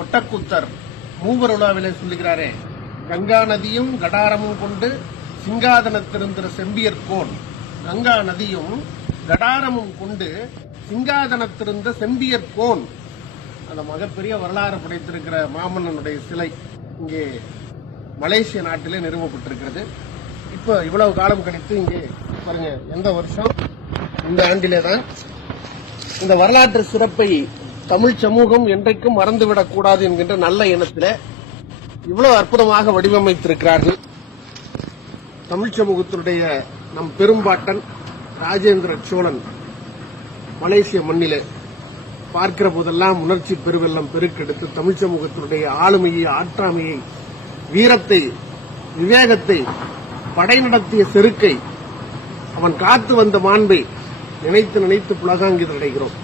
ஒட்டக்குத்தர் மூவர் உலாவிலே சொல்லுகிறாரே கங்கா நதியும் கடாரமும் கொண்டு சிங்காதனத்திருந்த செம்பியர் கோன். கங்கா நதியும் கடாரமும் கொண்டு சிங்காதனத்திருந்த செம்பியற்கோன் அந்த மிகப்பெரிய வரலாறு படைத்திருக்கிற மாமன்னனுடைய சிலை இங்கே மலேசிய நாட்டிலே நிறுவப்பட்டிருக்கிறது. இப்போ இவ்வளவு காலம் கழித்து இங்கே பாருங்க எந்த வருஷம்? இந்த ஆண்டிலே தான் இந்த வரலாற்று சிறப்பை தமிழ் சமூகம் என்றைக்கும் மறந்துவிடக் கூடாது என்கின்ற நல்ல எண்ணத்தில் இவ்வளவு அற்புதமாக வடிவமைத்திருக்கிறார்கள். தமிழ் சமூகத்தினுடைய நம் பெரும்பாட்டன் ராஜேந்திர சோழன் மலேசிய மண்ணிலே பார்க்கிற போதெல்லாம் உணர்ச்சி பெருவெல்லம் பெருக்கெடுத்து தமிழ் சமூகத்தினுடைய ஆளுமையை ஆற்றாமையை வீரத்தை விவேகத்தை படை நடத்திய செருக்கை அவன் காத்து வந்த மாண்பை நினைத்து நினைத்து புலகாங்கிதம் அடைகிறோம்.